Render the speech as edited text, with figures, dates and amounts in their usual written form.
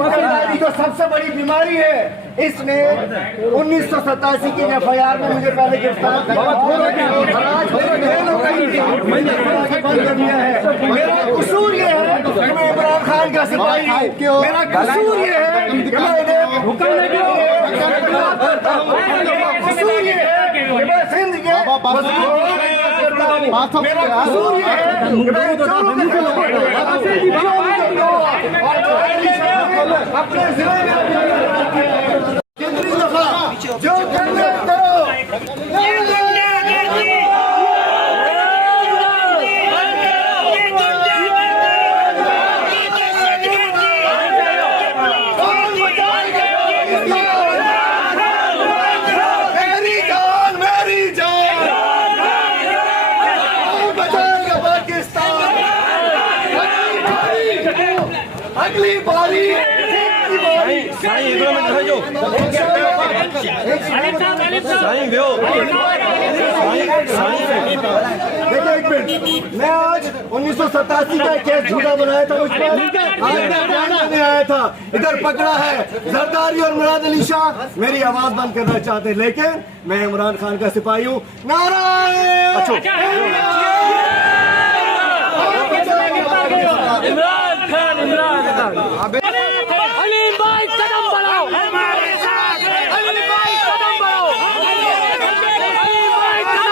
सरदारी जो सबसे बड़ी बीमारी है, इसने 1987 की FIR में मुझे पहले गिरफ्तार बंद कर दिया है। मेरा कसूर ये है कि मैं इमरान खान का सिपाही हूँ। मेरा कसूर ये है कि मैं सिंध के मेरा कसूर ये है कि मैं अपने जिले में कितनी दफा जो करने करो। अगली बारी देखिए एक मिनट, मैं आज 1987 का केस झूठा बनाया था, मुझ पर आज आया था, इधर पकड़ा है जरदारी और मुराद अली शाह मेरी आवाज बंद करना चाहते हैं, लेकिन मैं इमरान खान का सिपाही हूँ। हलीम भाई कदम बढ़ाओ, हमारे साथ हलीम भाई कदम बढ़ाओ, हलीम भाई कदम